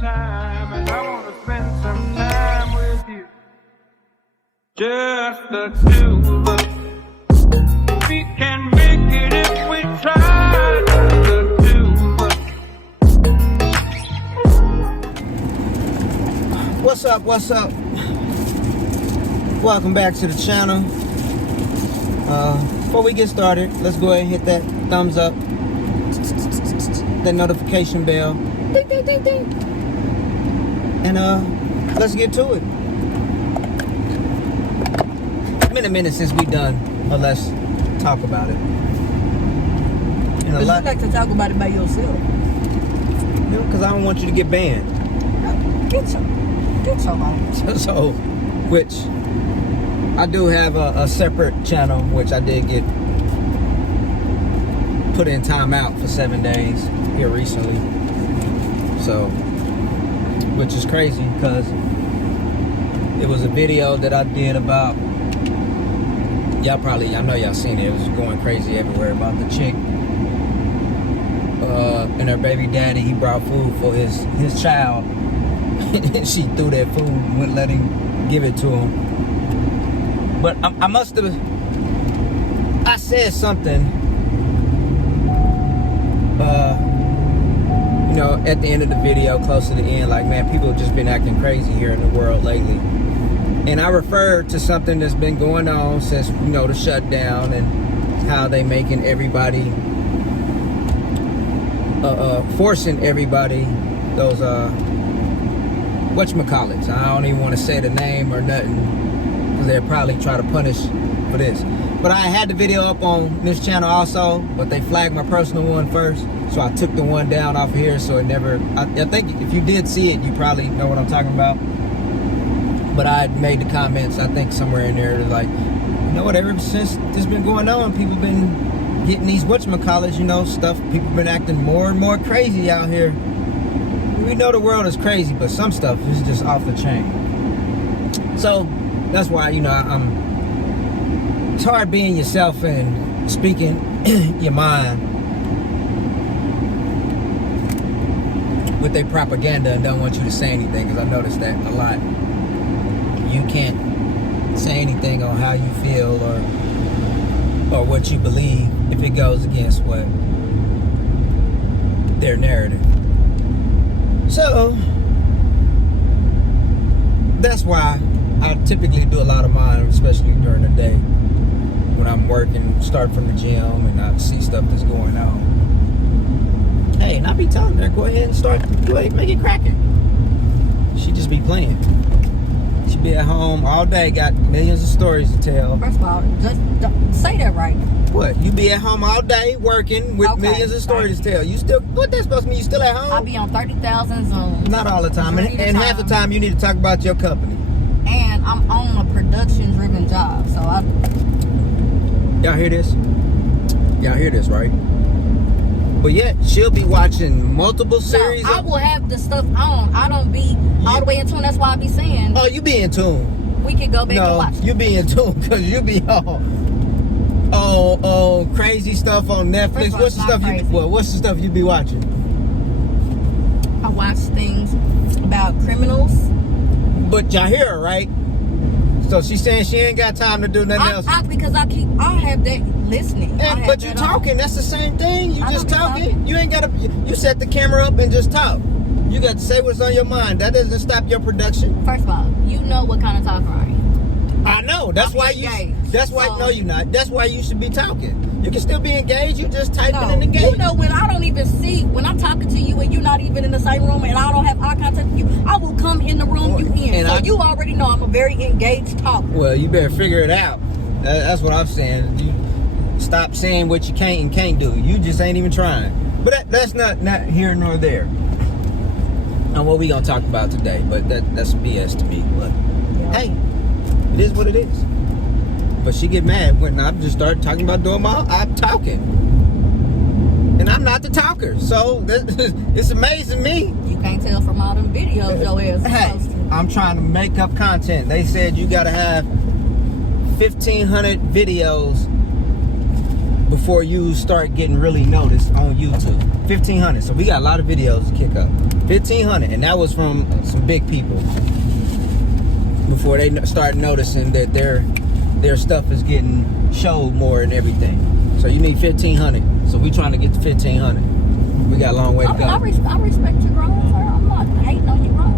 time, and I wanna spend some time with you. Just the two of us. We can make it if we try. Just the two of us. What's up? What's up? Welcome back to the channel. Before we get started, let's go ahead and hit that thumbs up, that notification bell, ding, ding, ding, ding. And let's get to it. It's been a minute since we done, but let's talk about it. You like to talk about it by yourself. Because I don't want you to get banned. Get your mom. So, which I do have a separate channel, which I did get put in timeout for 7 days here recently. So, which is crazy because it was a video that I did about, I know y'all seen it. It was going crazy everywhere about the chick and her baby daddy. He brought food for his child. And she threw that food and wouldn't let him give it to him. But I must have, I said something, at the end of the video, close to the end, like, man, people have just been acting crazy here in the world lately. And I referred to something that's been going on since, the shutdown, and how they making everybody, forcing everybody, those, whatchamacallits. I don't even want to say the name or nothing, because they'll probably try to punish for this. But I had the video up on this channel also, but they flagged my personal one first, so I took the one down off of here, so it never, I think if you did see it, you probably know what I'm talking about. But I had made the comments, I think somewhere in there, like, ever since this has been going on, people been getting these whatchamacallits, stuff, people been acting more and more crazy out here. We know the world is crazy, but some stuff is just off the chain. So that's why, it's hard being yourself and speaking your mind with their propaganda and don't want you to say anything, because I noticed that a lot. You can't say anything on how you feel or what you believe if it goes against what their narrative. So that's why I typically do a lot of mine, especially during the day when I'm working, start from the gym, and I see stuff that's going on. Hey, and I be telling her, go ahead and make it cracking. She just be playing. She be at home all day, got millions of stories to tell. First of all, just say that right. What? You be at home all day working with millions of stories to tell. You still, what that's supposed to mean? You still at home? I be on 30,000 Zooms. Not all the time. And half the time you need to talk about your company. And I'm on a production-driven job, so Y'all hear this? Y'all hear this, right? But yet, she'll be watching multiple series. No, I will have the stuff on. I don't be all the way in tune. That's why I be saying. Oh, you be in tune. We can go back and watch. No, you be in tune because you be on crazy stuff on Netflix. What's the stuff you be watching? I watch things about criminals. But y'all hear her, right? So she's saying she ain't got time to do nothing else. Because I have that listening. But you talking, that's the same thing. You just talking. You ain't gotta, you set the camera up and just talk. You got to say what's on your mind. That doesn't stop your production. First of all, you know what kind of talker I am. I know. That's why you, no you're not. That's why you should be talking. You can still be engaged. You just typing and engaged. When I don't even see, when I'm talking to you and you're not even in the same room and I don't have eye contact with you, I will come in the room you in. So you already know I'm a very engaged talker. Well, you better figure it out. That's what I'm saying. You stop saying what you can't and can't do. You just ain't even trying. But that's not here nor there. And what we gonna talk about today, but that's BS to me. But hey, it is what it is. But she get mad when I just start talking about doing I'm talking. And I'm not the talker. So it's amazing me. You can't tell from all them videos your ass. Hey, I'm trying to make up content. They said you gotta have 1,500 videos before you start getting really noticed on YouTube. 1,500. So we got a lot of videos to kick up. $1,500, and that was from some big people before they start noticing that their stuff is getting showed more and everything. So you need $1,500. So we trying to get to $1,500. We got a long way to go. I respect your growth, sir. I'm not hating on you, wrong.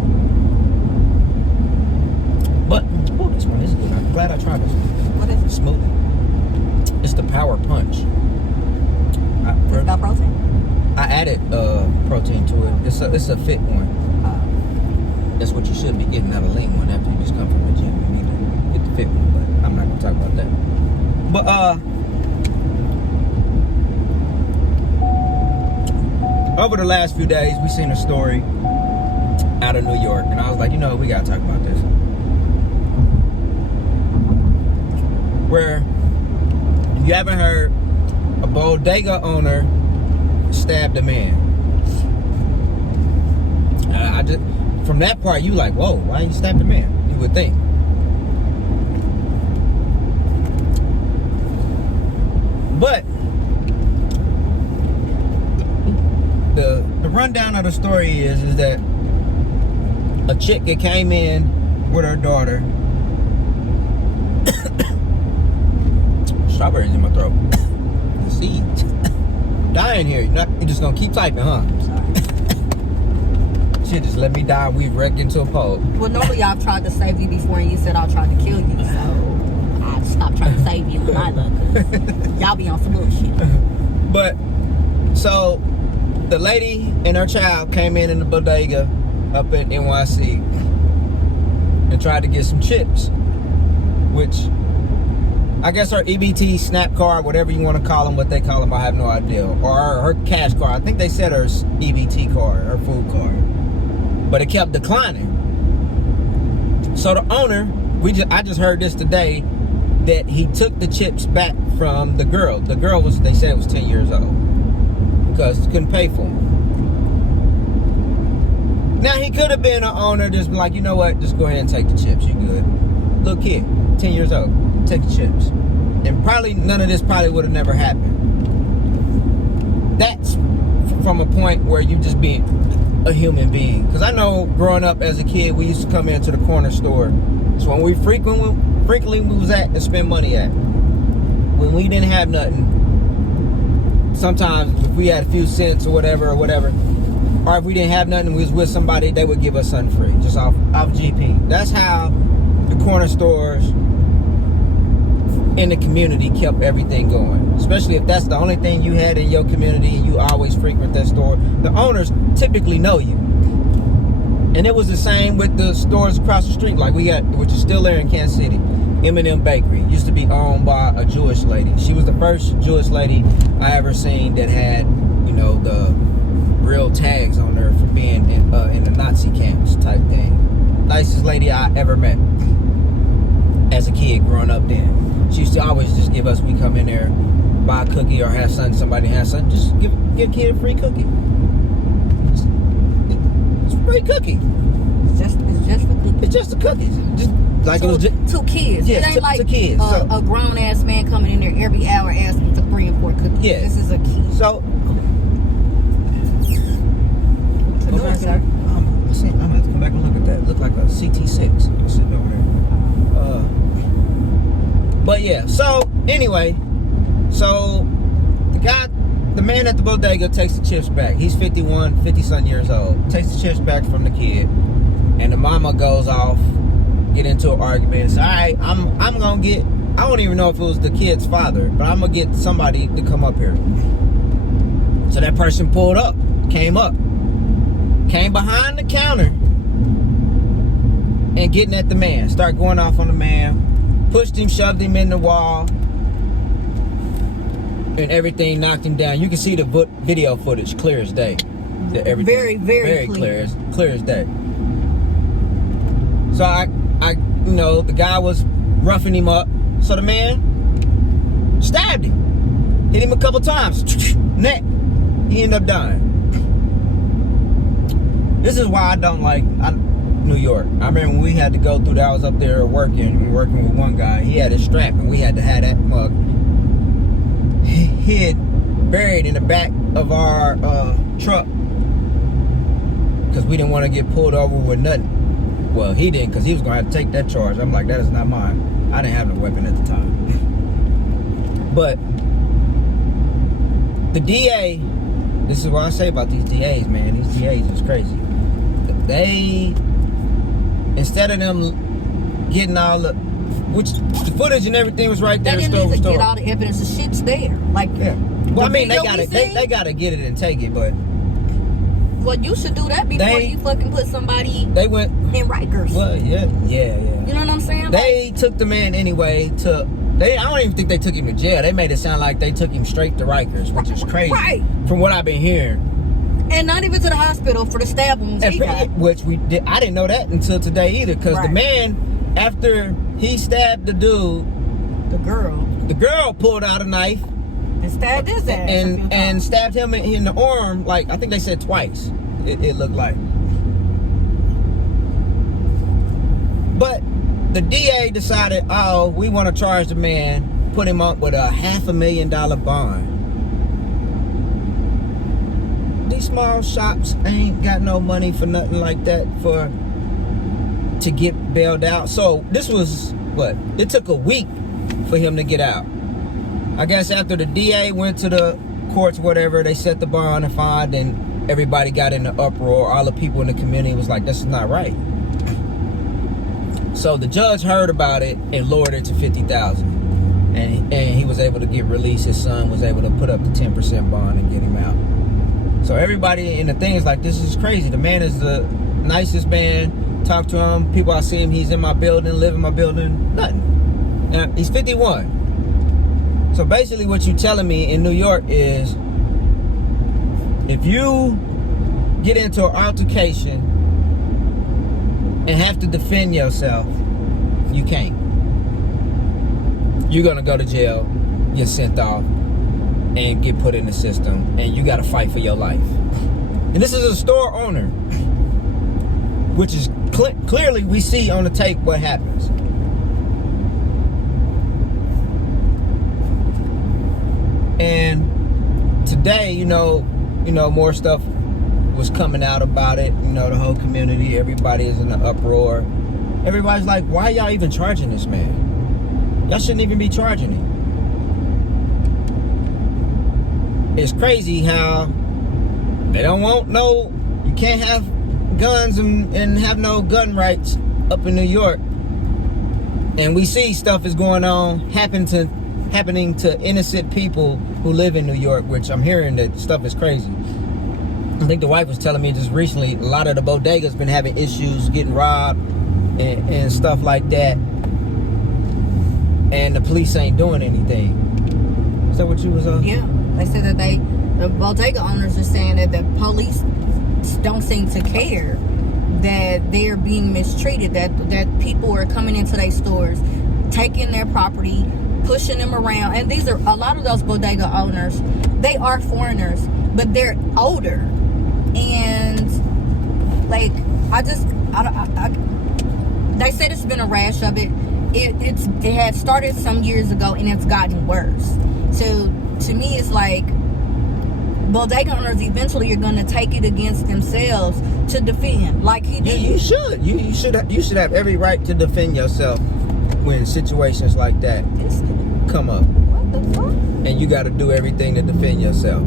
But this one is good. I'm glad I tried this. What is it? Smoothie. It's the Power Punch. It's got protein? I added protein to it. It's a fit one. That's what you should be getting out of lean one after you just come from the gym. You need to get the fit one, but I'm not gonna talk about that. But over the last few days, we seen a story out of New York, and I was like, you know, we gotta talk about this. Where you haven't heard a bodega owner stabbed a man. I just, from that part, you like, whoa, why you stabbed a man? You would think. But the rundown of the story is that a chick that came in with her daughter. Strawberries in my throat. The seeds. Dying here. You're just gonna keep typing, huh? Sorry. Shit, just let me die. We wrecked into a pole. Well, normally I've tried to save you before, and you said I'll try to kill you. So I stopped trying to save you when I look. Y'all be on some bullshit. But so the lady and her child came in the bodega up at NYC and tried to get some chips, which I guess her EBT snap card, whatever you want to call them, what they call them, I have no idea. Or her cash card. I think they said her EBT card, her food card. But it kept declining. So the owner, I just heard this today, that he took the chips back from the girl. The girl they said was 10 years old. Because he couldn't pay for them. Now he could have been an owner just been like, you know what, just go ahead and take the chips, you good. Little kid, 10 years old. Take the chips. And probably none of this probably would have never happened. That's from a point where you just be a human being. Because I know growing up as a kid, we used to come into the corner store. So when we frequently we was at to spend money at. When we didn't have nothing, sometimes if we had a few cents or whatever, or if we didn't have nothing, we was with somebody, they would give us something free, just off GP. That's how the corner stores in the community kept everything going. Especially if that's the only thing you had in your community and you always frequent that store. The owners typically know you. And it was the same with the stores across the street, like we got, which is still there in Kansas City. M&M Bakery used to be owned by a Jewish lady. She was the first Jewish lady I ever seen that had, you know, the real tags on her for being in the Nazi camps type thing. Nicest lady I ever met as a kid growing up then. She used to always just give us, we come in there, buy a cookie or have somebody have something, just give a kid a free cookie. It's a free cookie. It's just a cookie. It's just a cookie. Just like it was just two kids. Yes, it ain't like two kids. A grown ass man coming in there every hour asking for 3 and 4 cookies. Yeah. This is a kid. So What you doing, sir? I'm gonna have to come back and look at that. It looked like a CT6 sitting over there. But yeah, so anyway, so the man at the bodega takes the chips back. He's 50-some years old. Takes the chips back from the kid, and the mama goes off, get into an argument and say, all right, I'm gonna get, I don't even know if it was the kid's father, but I'm gonna get somebody to come up here. So that person pulled up, came behind the counter and getting at the man, start going off on the man, pushed him, shoved him in the wall, and everything, knocked him down. You can see the video footage clear as day. Very, very clear. Clear as day. So I, you know, the guy was roughing him up. So the man stabbed him, hit him a couple times, neck. He ended up dying. This is why I don't like New York. I remember when we had to go through that, I was up there working with one guy. He had a strap and we had to have that mug hid, buried in the back of our truck. because we didn't want to get pulled over with nothing. Well, he didn't, because he was going to have to take that charge. I'm like, that is not mine. I didn't have no weapon at the time. But the DA, this is what I say about these DAs, man. These DAs is crazy. They, instead of them getting all the, which the footage and everything was right there. They didn't need to get all the evidence. The shit's there. Like, yeah. Well, I mean, they they gotta get it and take it, but. Well, you should do that before you fucking put somebody they went in Rikers. Well, yeah. You know what I'm saying? They took the man anyway to. I don't even think they took him to jail. They made it sound like they took him straight to Rikers, which is crazy. Right. From what I've been hearing. And not even to the hospital for the stab wounds he got. Which we did. I didn't know that until today either, because the man, after he stabbed the dude, the girl pulled out a knife and stabbed his ass and stabbed him in the arm, like I think they said twice. It looked like. But the DA decided, oh, we want to charge the man, put him up with a $500,000 bond. These small shops ain't got no money for nothing like that to get bailed out. So this was what? It took a week for him to get out. I guess after the DA went to the courts, whatever, they set the bond and fine, and everybody got in the uproar. All the people in the community was like, this is not right. So the judge heard about it and lowered it to $50,000, and he was able to get released. His son was able to put up the 10% bond and get him out. So everybody in the thing is like, this is crazy. The man is the nicest man. Talk to him. People, I see him. He's in my building, live in my building. Nothing. Now, he's 51. So basically what you're telling me in New York is, if you get into an altercation and have to defend yourself, you can't. You're gonna go to jail, get sent off, and get put in the system, and you gotta fight for your life. And this is a store owner, which is clearly we see on the tape what happens. And today, you know, more stuff was coming out about it. You know, the whole community, everybody is in an uproar. Everybody's like, why y'all even charging this man? Y'all shouldn't even be charging him. It's crazy how they don't want you can't have guns and have no gun rights up in New York. And we see stuff is going on, happening to innocent people who live in New York, which I'm hearing that stuff is crazy. I think the wife was telling me just recently, a lot of the bodegas been having issues getting robbed and stuff like that. And the police ain't doing anything. Is that what you was on? Yeah. They said that the bodega owners are saying that the police don't seem to care that they're being mistreated, that people are coming into their stores, taking their property, pushing them around. And these are a lot of those bodega owners, they are foreigners, but they're older. And like, they said it's been a rash of it. It had started some years ago and it's gotten worse. So to me, it's like bodega owners eventually are going to take it against themselves to defend, like he did. You should. You should have every right to defend yourself when situations like that come up. What the fuck? And you got to do everything to defend yourself,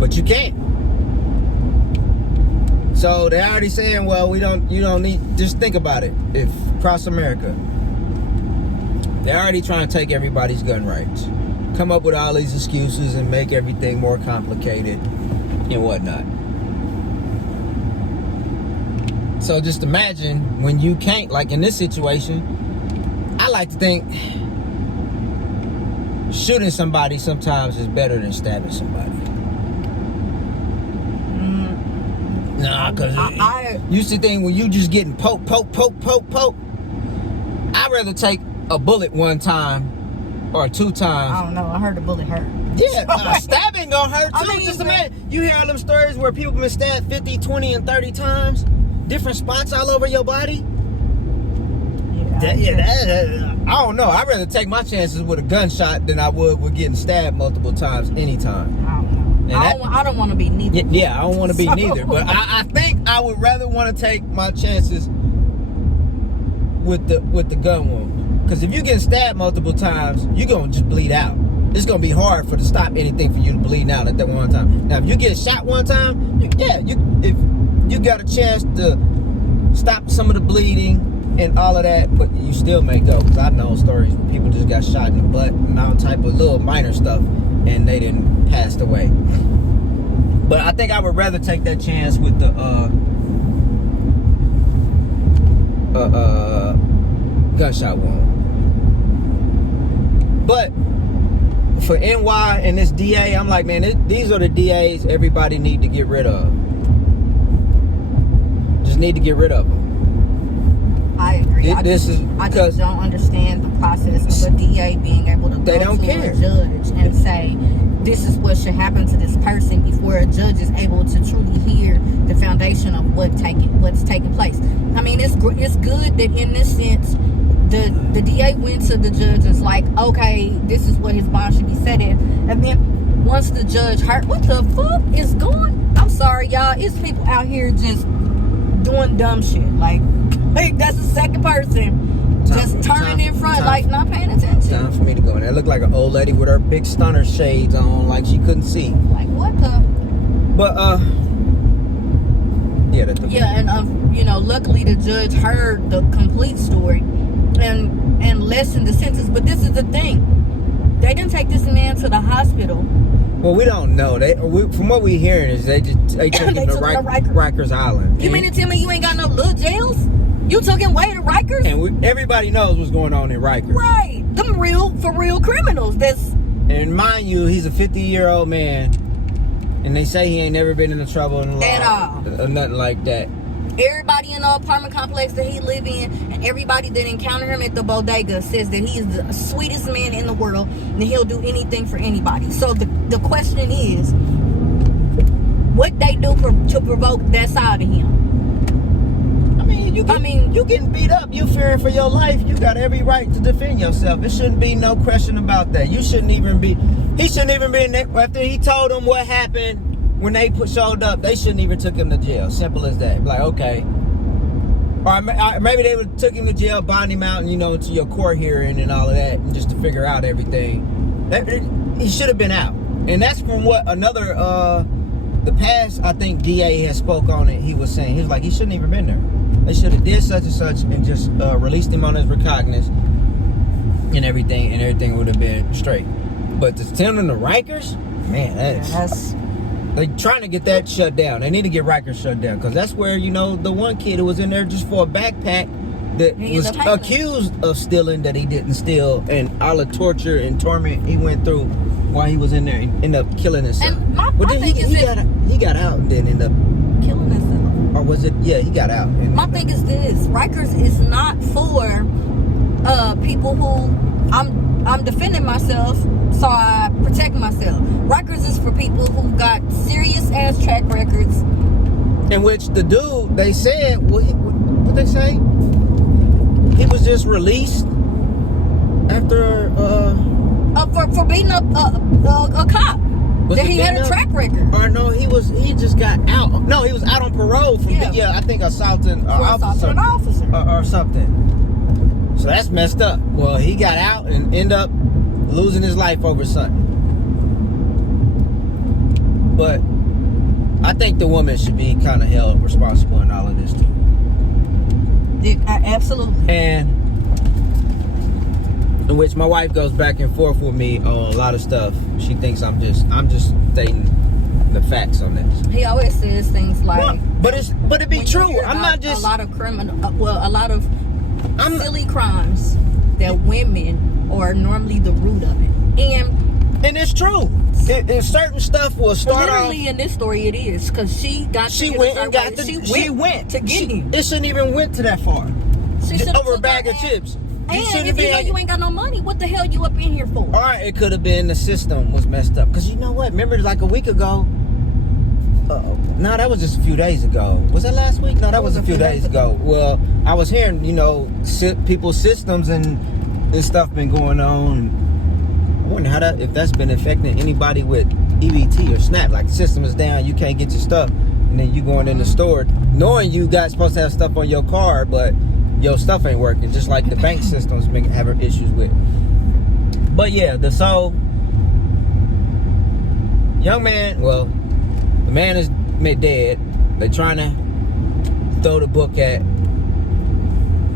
but you can't. So they're already saying, well, you don't need, just think about it. If across America, they're already trying to take everybody's gun rights, come up with all these excuses and make everything more complicated and whatnot. So just imagine when you can't, like in this situation, I like to think shooting somebody sometimes is better than stabbing somebody. Nah, because I used to think when you just getting poke, I'd rather take a bullet one time or 2 times. I don't know. I heard the bullet hurt. Yeah, stabbing gonna hurt too. I mean, just imagine, you hear all them stories where people been stabbed 50, 20, and 30 times, different spots all over your body. I don't know. I'd rather take my chances with a gunshot than I would with getting stabbed multiple times anytime. I don't know. And I don't want to be neither. Yeah, I don't want to be So- neither. But I think I would rather want to take my chances with the gun wound. Because if you get stabbed multiple times, you're gonna just bleed out. It's gonna be hard to stop anything for you to bleed out at that one time. Now, if you get shot one time, if you got a chance to stop some of the bleeding and all of that, but you still may go. Because I know stories where people just got shot in the butt and all type of little minor stuff, and they didn't pass away. But I think I would rather take that chance with the gunshot wound. But for NY and this DA, I'm like, man, these are the DAs everybody need to get rid of. Just need to get rid of them. I agree. I This just is I because just don't understand the process of a DA being able to They go don't to care. a judge and say, this is what should happen to this person before a judge is able to truly hear the foundation of what's taking place. I mean, it's good that in this sense, the DA went to the judge and was like, okay, this is what his bond should be set at. And then once the judge heard, what the fuck is going? I'm sorry, y'all. It's people out here just doing dumb shit. Like that's the second person just turning in front, like not paying attention. Time for me to go in there. It looked like an old lady with her big stunner shades on, like she couldn't see. Like what the? But and luckily the judge heard the complete story and lessened the sentence. But this is the thing: they didn't take this man to the hospital. Well, we don't know. From what we hearing is they took him to Rikers Island. You mean to tell me you ain't got no little jails? You took him way to Rikers? And everybody knows what's going on in Rikers. Right. Them for real criminals. And mind you, he's a 50-year-old man, and they say he ain't never been into trouble in law At all. or nothing like that. Everybody in the apartment complex that he live in, and everybody that encountered him at the bodega says that he is the sweetest man in the world, and he'll do anything for anybody. So the question is, what they do to provoke that side of him? You getting beat up, you fearing for your life, you got every right to defend yourself. It shouldn't be no question about that. He shouldn't even be in there. After he told them what happened when they showed up, they shouldn't even took him to jail. Simple as that. Like, okay. Or maybe they would took him to jail, bond him out, and to your court hearing and all of that, and just to figure out everything. He should have been out. And that's from what another the past, I think, DA has spoke on it. He was saying, he was like, he shouldn't even been there. They should have did such and such and just released him on his recognizance and everything would have been straight. But to send him to Rikers, man, that's they trying to get that shut down. They need to get Rikers shut down, because that's where the one kid who was in there just for a backpack that was accused of stealing that he didn't steal, and all the torture and torment he went through while he was in there, and ended up killing himself. And my thing is he got out and then ended up killing himself. Or was it? Yeah, he got out. My thing is this: Rikers is not for people who I'm defending myself, so I protect myself. Rikers is for people who got serious ass track records. In which the dude, they said, what they say? He was just released after for beating up a cop. That he had a track record. Or no, he just got out. No, he was out on parole from I think assaulting an officer or something. So that's messed up. Well, he got out and ended up losing his life over something. But I think the woman should be kind of held responsible in all of this too. Absolutely. And in which my wife goes back and forth with me on a lot of stuff. She thinks I'm just stating the facts on this. He always says things like, but it be true. I'm not just a lot of silly crimes that women are normally the root of it, and it's true. And certain stuff will start literally off, in this story it is, because she went to get him. It shouldn't even went to that far. She over a bag of chips. And if you know you ain't got no money, what the hell you up in here for? Or it could have been the system was messed up. Because you know what? Remember, like a week ago? No, that was just a few days ago. Was that last week? No, that was a few days ago. Well, I was hearing, people's systems and this stuff been going on. I wonder if that's been affecting anybody with EBT or SNAP. Like the system is down, you can't get your stuff, and then you going in the store knowing you got supposed to have stuff on your card, but your stuff ain't working. Just like the bank systems having issues with. But yeah, the young man. Well, the man is dead. They trying to throw the book at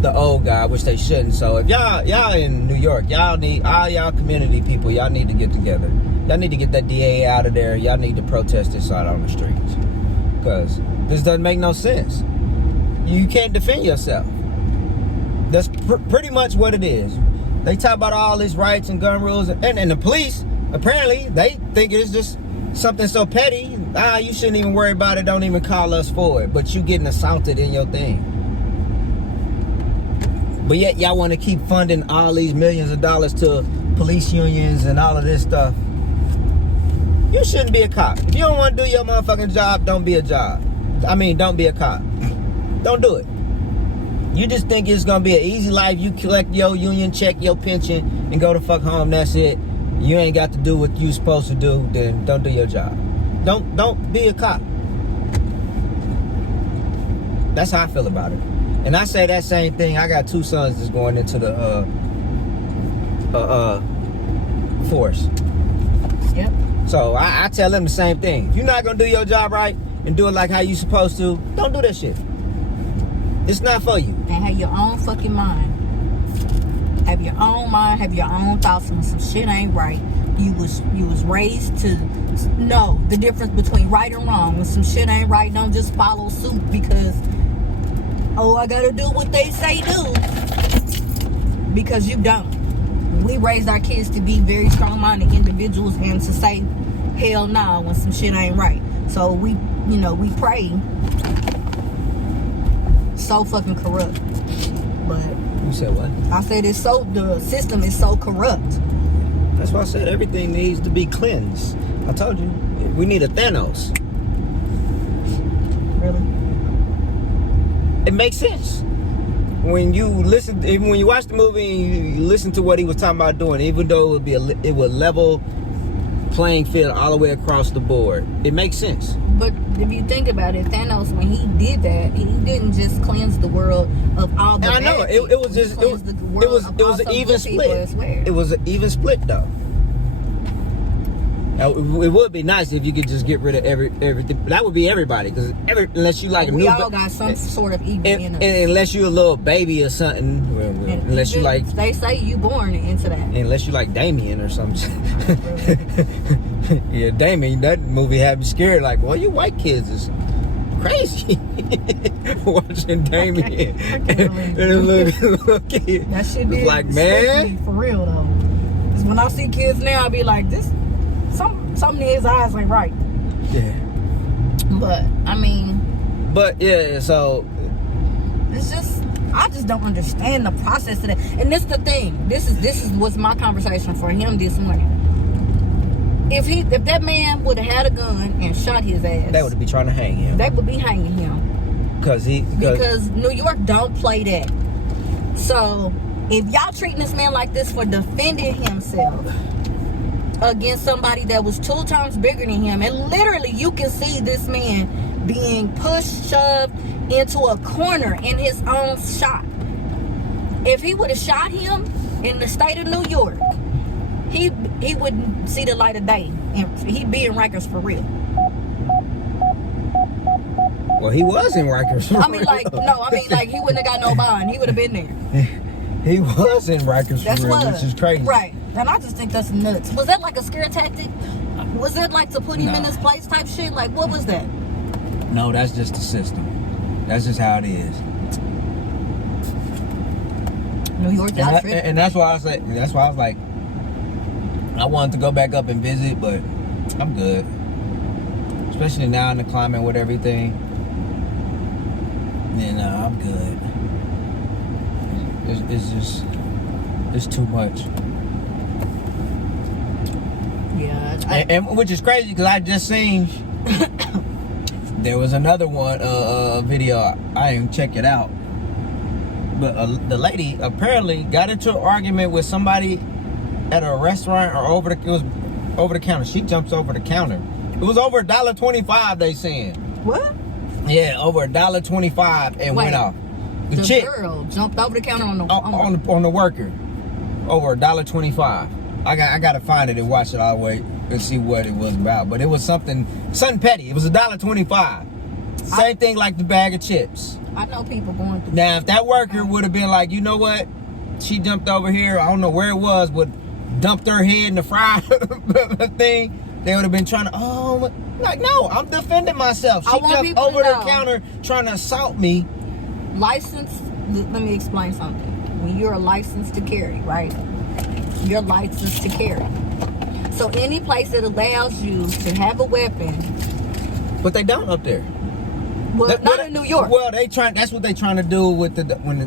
the old guy, which they shouldn't. So if y'all in New York, y'all need all y'all community people, y'all need to get together. Y'all need to get that DA out of there. Y'all need to protest this out on the streets, because this doesn't make no sense. You can't defend yourself. That's pretty much what it is. They talk about all these rights and gun rules, and the police, apparently they think it's just something so petty. You shouldn't even worry about it. Don't even call us for it. But you getting assaulted in your thing. But yet y'all want to keep funding all these millions of dollars to police unions and all of this stuff. You shouldn't be a cop. If you don't want to do your motherfucking job, don't be a cop. Don't do it. You just think it's going to be an easy life. You collect your union check, your pension, and go the fuck home. That's it. You ain't got to do what you supposed to do. Then don't do your job. Don't be a cop. That's how I feel about it. And I say that same thing. I got 2 sons that's going into the force. Yep. So I tell them the same thing. If you're not gonna do your job right and do it like how you supposed to, don't do that shit. It's not for you. And have your own fucking mind. Have your own mind. Have your own thoughts. When some shit ain't right, you was raised to know the difference between right and wrong. When some shit ain't right, don't just follow suit because I gotta do what they say do. Because you don't. We raised our kids to be very strong-minded individuals and to say hell no when some shit ain't right. So we pray. So fucking corrupt. But you said what? I said the system is so corrupt. That's why I said everything needs to be cleansed. I told you, we need a Thanos. Really? It makes sense. When you listen, even when you watch the movie and you listen to what he was talking about doing, even though it would level playing field all the way across the board, it makes sense. But if you think about it, Thanos, when he did that, he didn't just cleanse the world of all the. I know it was an even split. It was an even split though. Now, it would be nice if you could just get rid of everything. That would be everybody, because unless you like we all got some sort of evil in us. And unless you're a little baby or something, unless you like, they say you born into that. Unless you like Damien or something. Yeah, Damien, that movie had me scared. Like, well, you white kids is crazy. Watching Damien and a little kid. That shit was did like, man, me for real though. Because when I see kids now, I be like, this. Something in his eyes ain't right. Yeah. But yeah, so it's just I just don't understand the process of that. And this the thing. This is what's my conversation for him this morning. If that man would have had a gun and shot his ass, they would be trying to hang him. They would be hanging him. Because New York don't play that. So if y'all treating this man like this for defending himself against somebody that was 2 times bigger than him, and literally you can see this man being pushed, shoved into a corner in his own shot. If he would have shot him in the state of New York, he wouldn't see the light of day, and he'd be in Rikers for real. Well, he was in Rikers for real. I mean, like he wouldn't have got no bond. He would have been there. He was in Rikers for real, which is crazy. Right. And I just think that's nuts. Was that like a scare tactic? Was it like to put him in his place type shit? Like, what was that? No, that's just the system. That's just how it is. New York, and that's why I was like, I wanted to go back up and visit, but I'm good. Especially now in the climate with everything. And I'm good. It's too much. Yeah. And which is crazy because I just seen there was another one video. I didn't check it out, but the lady apparently got into an argument with somebody at a restaurant or Over the counter. She jumps over the counter. It was over $1.25, they saying. What? Yeah, over $1.25 and went off. The chick girl jumped over the counter on the worker. Over $1.25. I gotta find it and watch it all the way and see what it was about. But it was something petty. It was $1.25. Same thing like the bag of chips. I know people going through. Now, if that worker would have been like, you know what, she jumped over here. I don't know where it was, but dumped her head in the fry thing. They would have been trying to. Like no, I'm defending myself. She jumped over the counter trying to assault me. License. Let me explain something. When you're licensed to carry, right? You're licensed to carry. So any place that allows you to have a weapon. But they don't up there. Well, not in New York. Well, that's what they trying to do with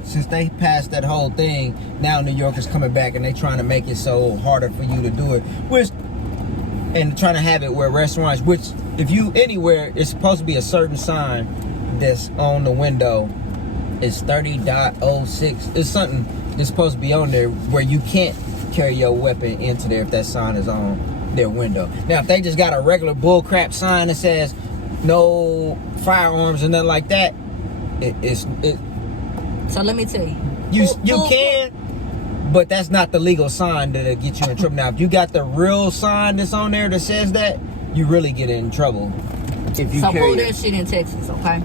since they passed that whole thing. Now New York is coming back and they trying to make it so harder for you to do it, and trying to have it where restaurants, which if you anywhere, it's supposed to be a certain sign that's on the window. It's 30.06. It's something that's supposed to be on there where you can't carry your weapon into there if that sign is on their window. Now, if they just got a regular bullcrap sign that says no firearms and nothing like that, So let me tell you. You can, but that's not the legal sign that'll get you in trouble. Now, if you got the real sign that's on there that says that, you really get in trouble if you carry pull that shit in Texas, okay?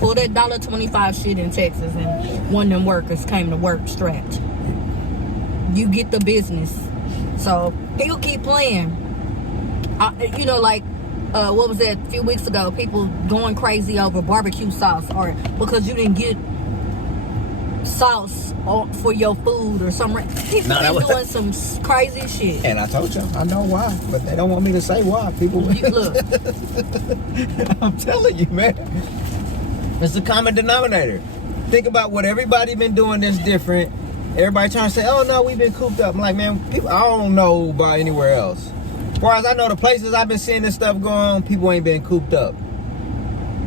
Pull that $1.25 shit in Texas, and one of them workers came to work strapped. You get the business. So he'll keep playing. What was that a few weeks ago? People going crazy over barbecue sauce, or because you didn't get sauce for your food or something. People been doing some crazy shit. And I told you, I know why, but they don't want me to say why. People look. I'm telling you, man. It's the common denominator. Think about what everybody been doing that's different. Everybody trying to say, oh no, we've been cooped up. I'm like, man, people, I don't know about anywhere else. As far as I know, the places I've been seeing this stuff going on, people ain't been cooped up.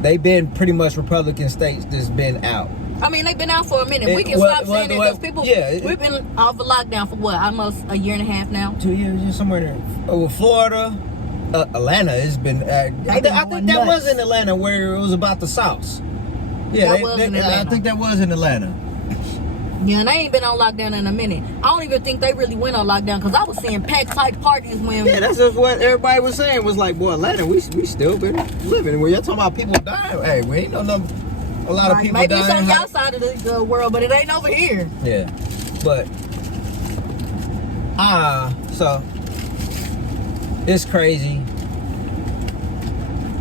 They've been pretty much Republican states that's been out. I mean, they've been out for a minute. We can stop saying it because people, we've been off of lockdown for what, almost a year and a half now? 2 years, somewhere there. Oh, Florida, Atlanta has been. I think that was in Atlanta where it was about the sauce. Yeah, I think that was in Atlanta. Yeah, they ain't been on lockdown in a minute. I don't even think they really went on lockdown because I was seeing packed type parties when. Yeah, that's just what everybody was saying. Was like, boy, Atlanta, we still been living. When you're talking about people dying, hey, we ain't know nothing. A lot of people maybe dying. Maybe it's on the outside of the world, but it ain't over here. Yeah, but so it's crazy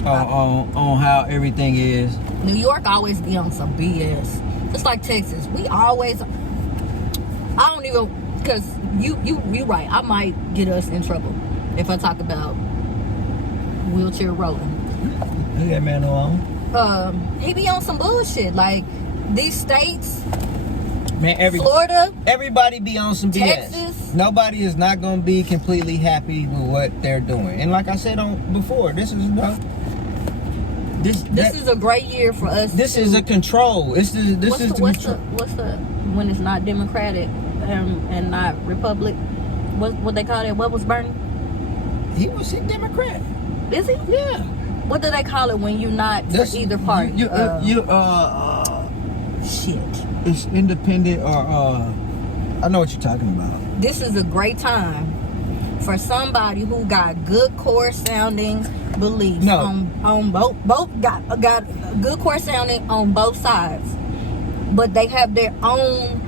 on how everything is. New York always be on some BS. Just like Texas, we always. I don't even, because you right. I might get us in trouble if I talk about wheelchair rolling. Leave that man alone. He be on some bullshit. Like these states, man. Florida, everybody be on some Texas. BS. Nobody is not gonna be completely happy with what they're doing. And like I said before, this is This is a great year for us. This is a control. What's the when it's not Democratic and not Republic? What they call it? What was Bernie? He was a Democrat. Is he? Yeah. What do they call it when you're not for either party? Shit. It's independent or I know what you're talking about. This is a great time for somebody who got good core sounding beliefs on both got good core sounding on both sides, but they have their own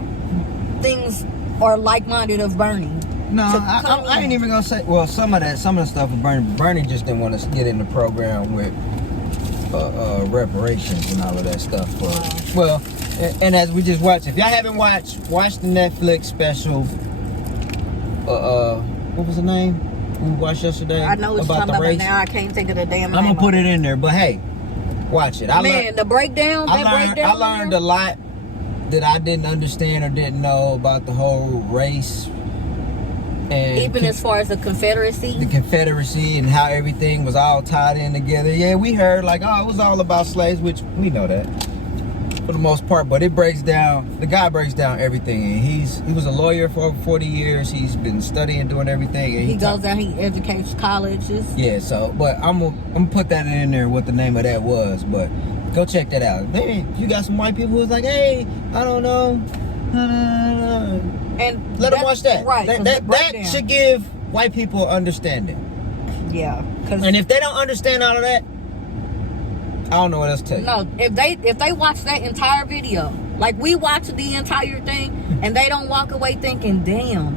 things or like-minded of Bernie. No, I ain't even gonna say. Well, some of the stuff with Bernie just didn't want to get in the program with reparations and all of that stuff. Well, and as we just watched, if y'all haven't watch the Netflix special. What was the name we watched yesterday? I know what you're talking about now. I can't think of the damn name. I'm gonna put it in there, but hey, watch it. The breakdown. I learned a lot that I didn't understand or didn't know about the whole race, and even as far as the Confederacy and how everything was all tied in together. Yeah, we heard like, oh, it was all about slaves, which we know that. for the most part, but it breaks down, the guy breaks down everything, and he was a lawyer for over 40 years. He's been studying, doing everything, and he goes out, he educates colleges. Yeah, so, but I'm gonna put that in there, what the name of that was, but go check that out. Man, you got some white people who's like, hey, I don't know, and let them watch that. Right, that should give white people understanding. Yeah, and if they don't understand all of that, I don't know what else to tell you. No, if they watch that entire video, like we watched the entire thing, and they don't walk away thinking, damn,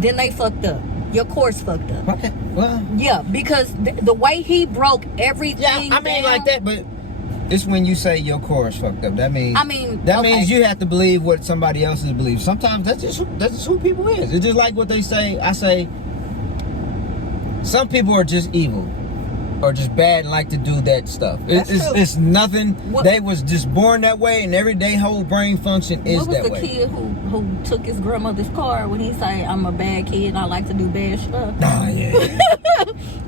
then they fucked up. Your course fucked up. Okay, well. Yeah, because the way he broke everything. Yeah, I mean down, like that, but it's when you say your course fucked up. That means. Okay. Means you have to believe what somebody else believes. Sometimes that's just who people is. It's just like what they say. I say. Some people are just evil. Or just bad and like to do that stuff. It's nothing. They was just born that way, and every day whole brain function is that way. What was the kid who took his grandmother's car when he say, I'm a bad kid and I like to do bad stuff? Oh, yeah.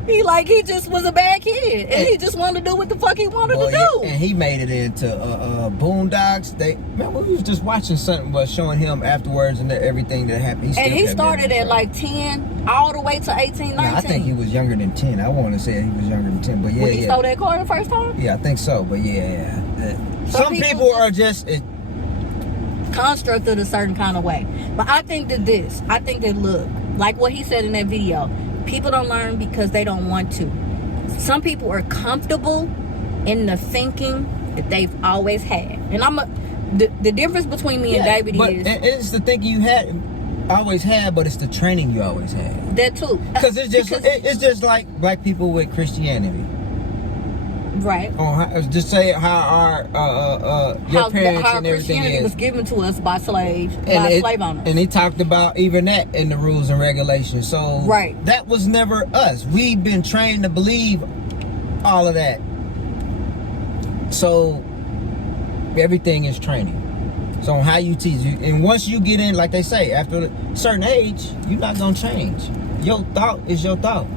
he just was a bad kid, and he just wanted to do what the fuck he wanted to do. And he made it into Boondocks. We was just watching something, but showing him afterwards and everything that happened. He started at like 10 all the way to 18, 19. No, I think he was younger than 10. I want to say he was younger than 10, but yeah. When he stole that car the first time? Yeah, I think so, but yeah. Some people are just constructed a certain kind of way. But I think that look, like what he said in that video, people don't learn because they don't want to. Some people are comfortable in the thinking that they've always had. And the difference between me and David is... It's the thinking you always had, but it's the training you always had. That too. Because it's just like black people with Christianity. Right. Just say how your parents and everything Christianity was given to us by slave owners. And he talked about even that in the rules and regulations. So right. That was never us. We've been trained to believe all of that. So everything is training. So on how you teach you, and once you get in, like they say, after a certain age, you're not gonna change. Your thought is your thought.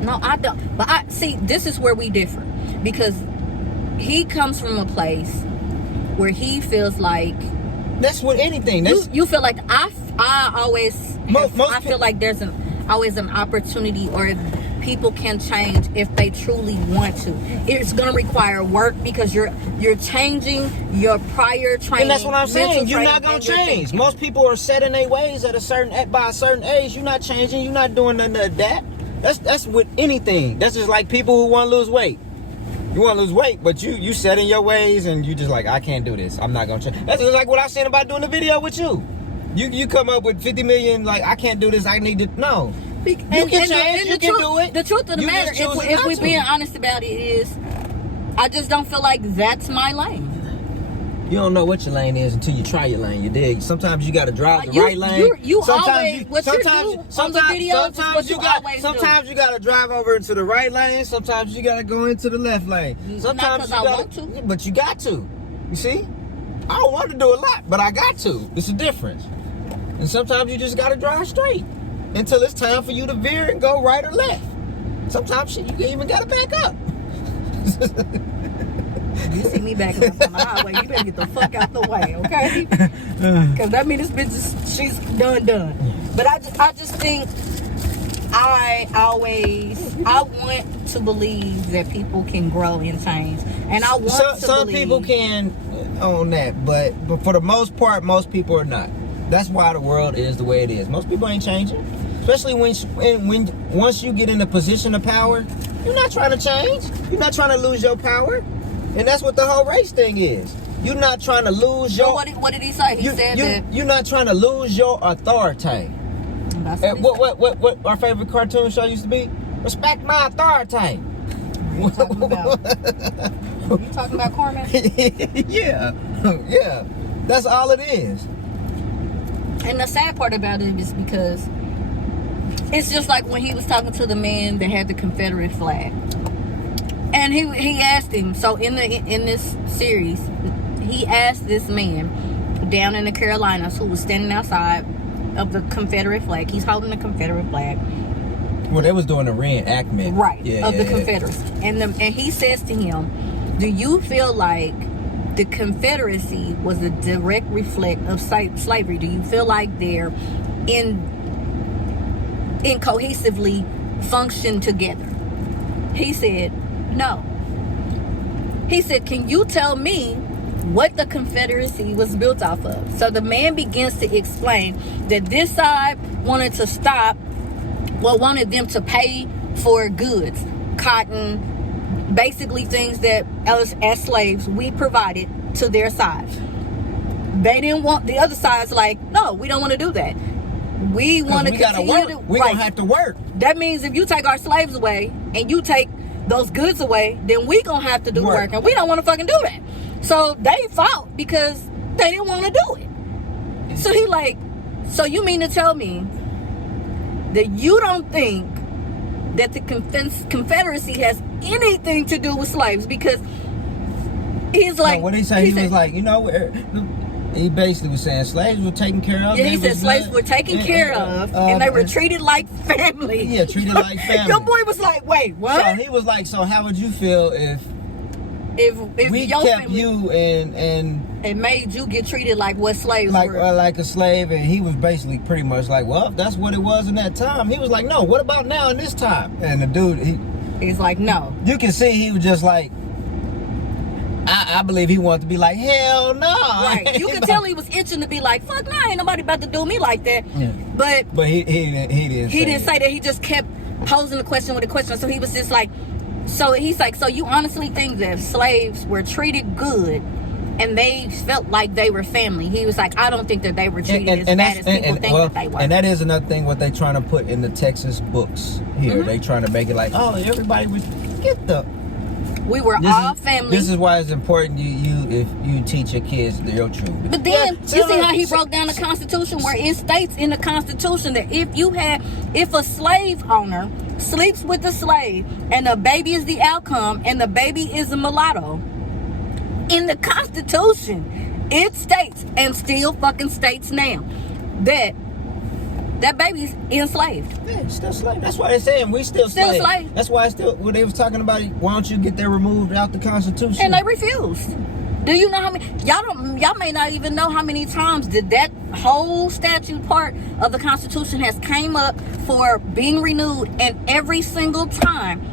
No, I don't. But I see, this is where we differ, because he comes from a place where he feels like that's with anything. You feel like I always I feel like there's always an opportunity, or people can change if they truly want to. It's going to require work because you're changing your prior training. And that's what I'm saying. You're not going to change. Most people are set in their ways by a certain age. You're not changing. You're not doing none of that. That's with anything. That's just like people who want to lose weight. You want to lose weight, but you set in your ways and you just like, I can't do this. I'm not going to change. That's just like what I said about doing the video with you. You come up with 50 million, like, I can't do this. I need to, no. You can change, you can do it. The truth of the matter, if we're being honest about it, is I just don't feel like that's my lane. You don't know what your lane is until you try your lane. You dig? Sometimes you got to drive the right lane. Sometimes you got to drive over into the right lane. Sometimes you got to go into the left lane. Sometimes I want to, but you got to. You see? I don't want to do a lot, but I got to. It's a difference. And sometimes you just got to drive straight until it's time for you to veer and go right or left. Sometimes you even got to back up. You see me backing up on the highway, you better get the fuck out the way, okay? Because that means this bitch, she's done. But I just think I want to believe that people can grow and change. And I want to believe. Some people can on that, but for the most part, most people are not. That's why the world is the way it is. Most people ain't changing. Especially when once you get in a position of power, you're not trying to change. You're not trying to lose your power. And that's what the whole race thing is. You're not trying to lose your... What did he say? He said that... You're not trying to lose your authority. What our favorite cartoon show used to be? Respect my authority. You talking about Corman? Yeah. That's all it is. And the sad part about it is because it's just like when he was talking to the man that had the Confederate flag. And he asked him, so in this series, he asked this man down in the Carolinas who was standing outside of the Confederate flag. He's holding the Confederate flag. Well, they was doing a reenactment. Right, of the Confederacy. And he says to him, do you feel like the Confederacy was a direct reflect of slavery? Do you feel like they're cohesively function together? He said, no. He said, can you tell me what the Confederacy was built off of? So the man begins to explain that this side wanted to stop, wanted them to pay for goods, cotton, basically things that as slaves we provided to their side. They didn't want, the other side's like, no, we don't want to do that. We want to continue to work. We're going to have to work. That means if you take our slaves away and you take those goods away, then we going to have to do work. And we don't want to fucking do that. So they fought because they didn't want to do it. So he like, so you mean to tell me that you don't think that the Confederacy has anything to do with slaves? Because he's like, no, what he said, he was like, you know, he basically was saying slaves were taken care of. Yeah, he said slaves were taken care of, and they were treated like family. Yeah, treated like family. Your boy was like, wait, what? So he was like, so how would you feel if we kept you and made you get treated like what slaves were? Like a slave? And he was basically pretty much like, well, if that's what it was in that time. He was like, no, what about now in this time? And the dude, he's like, no. You can see he was just like, I believe he wanted to be like, hell no. Right. You could tell he was itching to be like, fuck no, ain't nobody about to do me like that. Yeah. But he didn't say that. He just kept posing the question with a question. So he was just like, so he's like, so you honestly think that slaves were treated good and they felt like they were family? He was like, I don't think that they were treated as bad as people think that they were. And that is another thing what they trying to put in the Texas books here. Mm-hmm. They trying to make it like, oh, everybody would get the... We were all family. This is why it's important if you teach your kids your truth. But then you see how he broke down the Constitution, where it states in the Constitution that if a slave owner sleeps with a slave and the baby is the outcome and the baby is a mulatto, in the Constitution it states, and still fucking states now, that baby's enslaved. Yeah, it's still slave. That's why they're saying we still slave. That's why when they was talking about it, why don't you get that removed out the Constitution? And they refused. Do you know how many? Y'all may not even know how many times that whole statute part of the Constitution has came up for being renewed, and every single time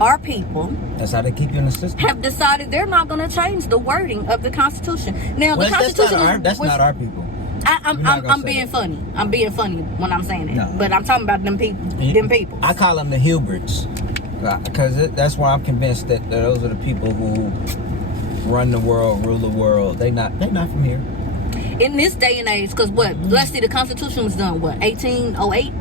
our people, that's how they keep you in the system, have decided they're not going to change the wording of the Constitution. Now the Constitution that's not our people. I'm being funny. I'm being funny when I'm saying it. No. But I'm talking about them people. I call them the Huberts, because that's why I'm convinced that those are the people who run the world, rule the world. They not from here. In this day and age, because let's see, the Constitution was done 1808.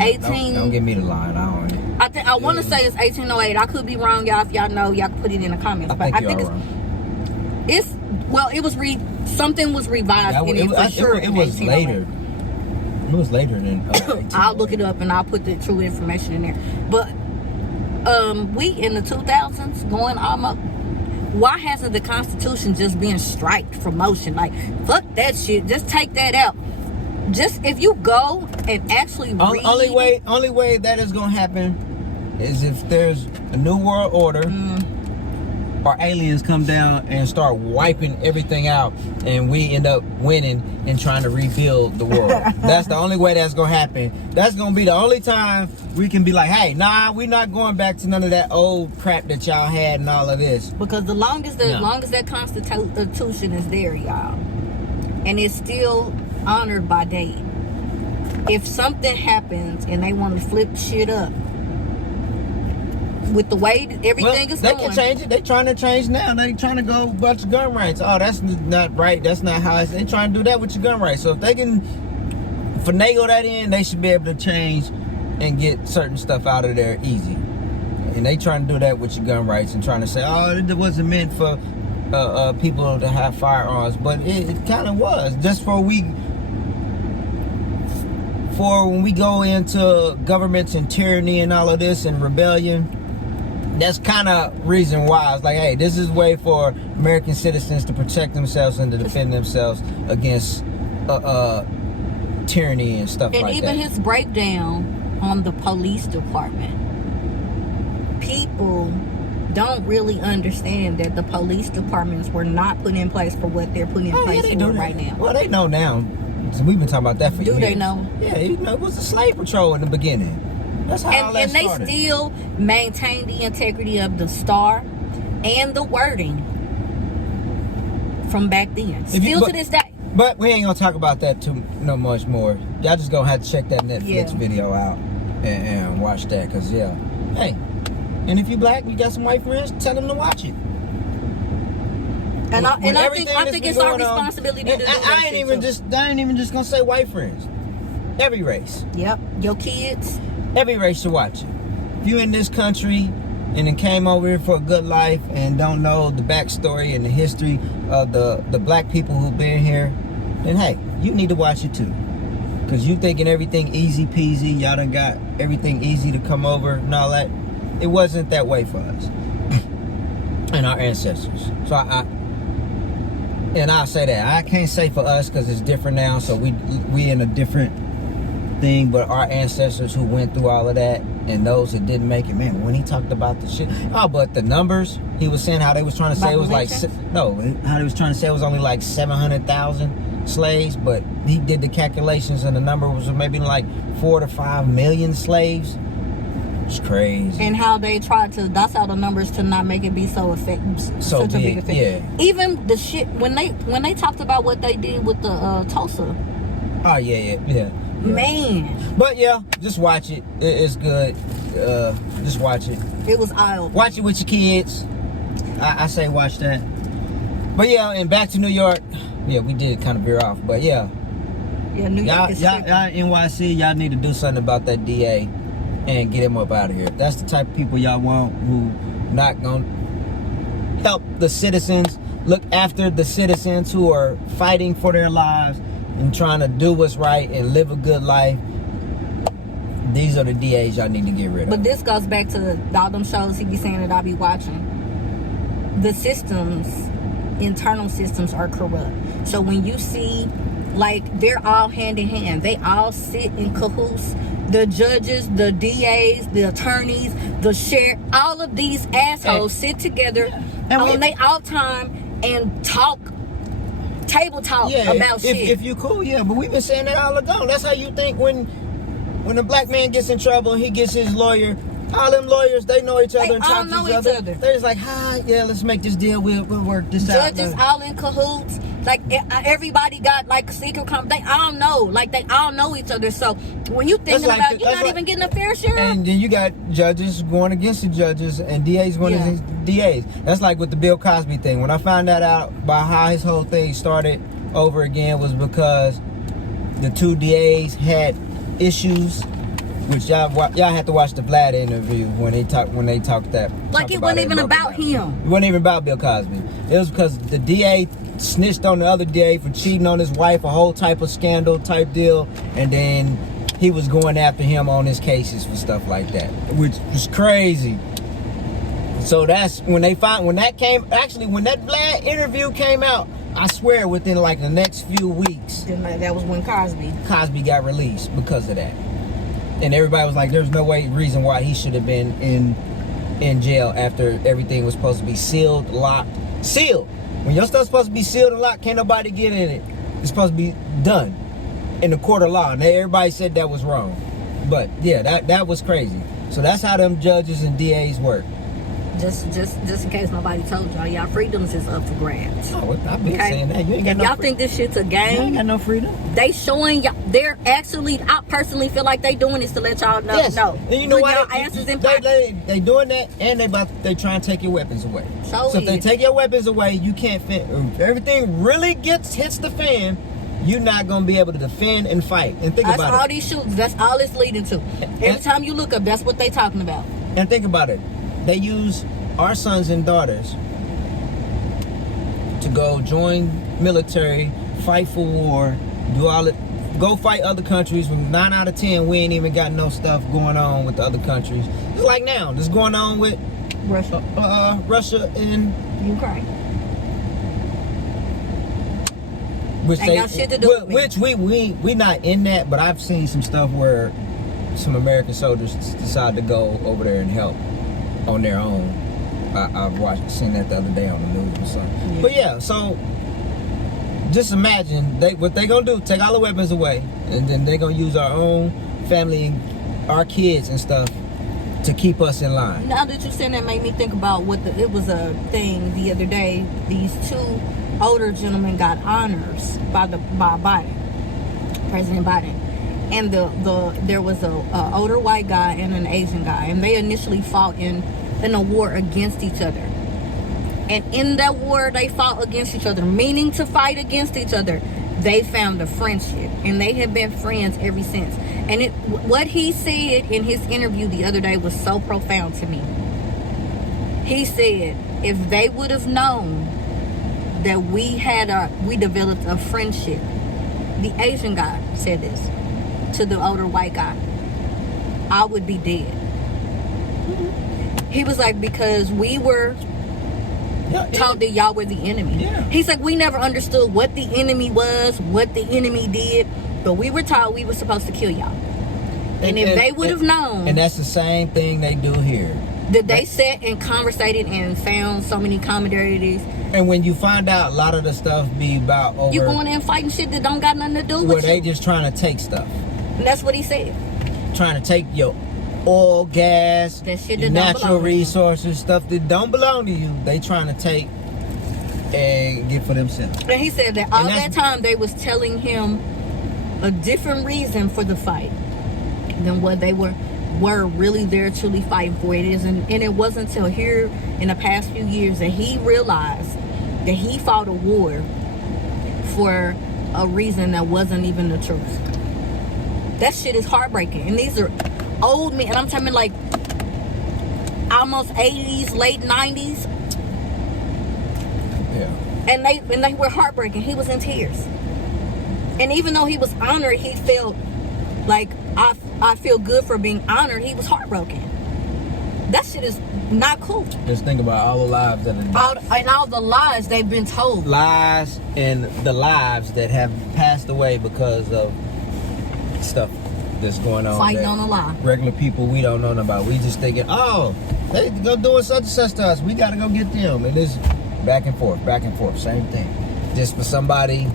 18. Don't give me the line. I want to say it's 1808. I could be wrong, y'all. If y'all know, y'all can put it in the comments. I think you're wrong. It was something was revised in it for sure. It was later. It was later than. I'll look it up and I'll put the true information in there. But we in the 2000s going almost. Why hasn't the Constitution just been striked from motion? Like, fuck that shit. Just take that out. Just if you go and actually read. Only way that is gonna happen is if there's a new world order. Or aliens come down and start wiping everything out, and we end up winning and trying to rebuild the world. That's the only way that's gonna happen. That's gonna be the only time we can be like, hey, nah, we're not going back to none of that old crap that y'all had and all of this. Because the longest that Constitution is there, y'all, and it's still honored by date. If something happens and they want to flip shit up, with the way everything is going, they can change it. They trying to change now. They trying to go a bunch of gun rights. Oh, that's not right. That's not how they trying to do that with your gun rights. So if they can finagle that in, they should be able to change and get certain stuff out of there easy. And they trying to do that with your gun rights and trying to say, oh, it wasn't meant for people to have firearms, but it kind of was. Just for when we go into governments and tyranny and all of this and rebellion. That's kind of reason why it's like, hey, this is a way for American citizens to protect themselves and to defend themselves against tyranny and stuff like that. And even his breakdown on the police department, people don't really understand that the police departments were not put in place for what they're putting in place for right now. Well, they know now. So we've been talking about that for years. Do they know? Yeah, you know, it was a slave patrol in the beginning. That's how all that started. And they still maintain the integrity of the star and the wording from back then. Still to this day. But we ain't gonna talk about that too much more. Y'all just gonna have to check that Netflix video out and watch that, cause hey, and if you black, you got some white friends, tell them to watch it. And I think it's our responsibility to do that. I ain't even just gonna say white friends. Every race. Yep. Your kids. Every race should watch it. If you in this country and then came over here for a good life and don't know the backstory and the history of the black people who've been here, then hey, you need to watch it too. Cause you thinking everything easy peasy, y'all done got everything easy to come over and all that. It wasn't that way for us and our ancestors. So I'll say that. I can't say for us because it's different now. So we in a different thing. But our ancestors who went through all of that and those that didn't make it, man, when he talked about the shit. Oh, but the numbers, he was saying how they was trying to say it was like, how they was trying to say it was only like 700,000 slaves. But he did the calculations and the number was maybe like 4 to 5 million slaves. It's crazy. And how they tried to docile the numbers to not make it be so effective, such a big effect. Yeah. Even the shit when they talked about what they did with the Tulsa. Oh yeah. Man. But yeah, just watch it. It's good. Just watch it. It was eye-opening. Watch it with your kids. I say watch that. But yeah, and back to New York. Yeah, we did kind of veer off, but yeah. Yeah, New York is y'all NYC, y'all need to do something about that DA. And get him up out of here. That's the type of people y'all want who not gonna help the citizens, look after the citizens who are fighting for their lives and trying to do what's right and live a good life. These are the DAs y'all need to get rid of. But this goes back to all them shows he be saying that I be watching. The systems, internal systems are corrupt. So when you see, like, they're all hand in hand. They all sit in cahoots. The judges, the DAs, the attorneys, the sheriff, all of these assholes sit together on their out time and talk, table talk about shit. If you cool, but we've been saying that all along. That's how you think when a black man gets in trouble, he gets his lawyer. All them lawyers, they know each other and talk to each other. They're just like, let's make this deal. We'll work this out. Judges all in cahoots. Like, everybody got, like, secret they all know. Like, they all know each other. So, when you thinking about you're not even getting a fair share. And then you got judges going against the judges and DAs going against DAs. That's like with the Bill Cosby thing. When I found that out by how his whole thing started over again was because the two DAs had issues. Which y'all have to watch the Vlad interview when they talked that. Like it wasn't even about him. It wasn't even about Bill Cosby. It was because the DA snitched on the other DA for cheating on his wife, a whole type of scandal type deal, and then he was going after him on his cases for stuff like that, which was crazy. So that's when that Vlad interview came out. I swear within like the next few weeks. That was when Cosby got released because of that. And everybody was like, there's no reason why he should have been in jail after everything was supposed to be sealed, locked. Sealed. When your stuff's supposed to be sealed and locked, can't nobody get in it. It's supposed to be done in the court of law. And everybody said that was wrong. But yeah, that was crazy. So that's how them judges and DAs work. Just in case nobody told y'all freedoms is up for grabs. Oh, I've been saying that. You ain't got no y'all think this shit's a game? You ain't got no freedom. They showing y'all. They're actually. I personally feel like they doing this to let y'all know. Yes. No. And you know why? They doing that, and they trying to take your weapons away. So if they take your weapons away, you can't. If everything really hits the fan, you're not gonna be able to defend and fight. And think about it. That's all these shootings. That's all it's leading to. Every time you look up, that's what they talking about. And think about it. They use our sons and daughters to go join military, fight for war, do all it, go fight other countries. From 9 out of 10, we ain't even got no stuff going on with the other countries. It's like now, this going on with Russia and Ukraine. Which ain't got shit to do with me. Which we not in that, but I've seen some stuff where some American soldiers decide to go over there and help on their own. I seen that the other day on the news or something. Yeah. But yeah, so just imagine what they gonna do, take all the weapons away, and then they gonna use our own family and our kids and stuff to keep us in line. Now that you said that, made me think about it was a thing the other day. These two older gentlemen got honors by Biden, President Biden, and there was a older white guy and an Asian guy, and they initially fought in a war against each other. And in that war they fought against each other, meaning to fight against each other, they found a friendship, and they have been friends ever since. And what he said in his interview the other day was so profound to me. He said, if they would have known that we developed a friendship, the Asian guy said this to the older white guy, I would be dead. He was like, because we were taught that y'all were the enemy. Yeah. He's like, we never understood what the enemy was, what the enemy did, but we were taught we were supposed to kill y'all. And if they would have known, and that's the same thing they do here. That they sat and conversated and found so many commonalities. And when you find out a lot of the stuff be about over, you going in fighting shit that don't got nothing to do where with they you. just trying to take stuff. And that's what he said. Trying to take your oil, gas, That shit your that don't natural belong to you. resources, stuff that don't belong to you. They trying to take and get for themselves. And he said that all that time they was telling him a different reason for the fight than what they were really there truly fighting for. It is, and it wasn't until here in the past few years that he realized that he fought a war for a reason that wasn't even the truth. That shit is heartbreaking. And these are old men, and I'm talking like almost 80s, late 90s. Yeah. And they were heartbreaking. He was in tears. And even though he was honored, he felt like, I feel good for being honored. He was heartbroken. That shit is not cool. Just think about all the lives that are All the lies they've been told. lies and the lives that have passed away because of stuff that's going on. Fighting that on a lie. Regular people we don't know nothing about. We just thinking, oh, they go doing such and such to us. We gotta go get them. And it's back and forth, same thing. Just for somebody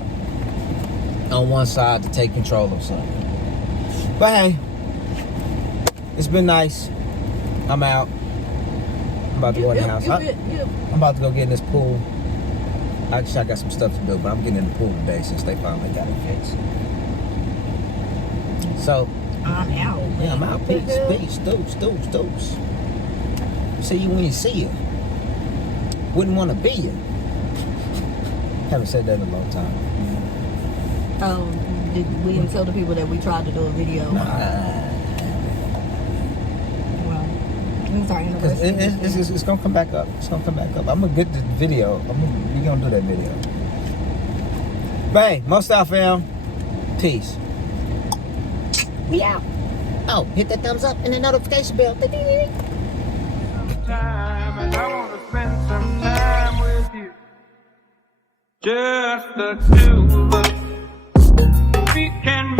on one side to take control of something. But hey, it's been nice. I'm out. I'm about to go in the house. I'm about to go get in this pool. I got some stuff to do, but I'm getting in the pool today since they finally got it fixed. So, I'm out. yeah, I'm out. Peace. Deuce. See you when you see you. Wouldn't want to be you. Haven't said that in a long time. We didn't tell the people that we tried to do a video. Well, it's our anniversary. It's gonna come back up. I'm gonna get the video. We gonna do that video. But hey, most out, fam. Peace. We out. Oh, hit that thumbs up and the notification bell. Time, and I want to spend some time with you. Just the two of us. We can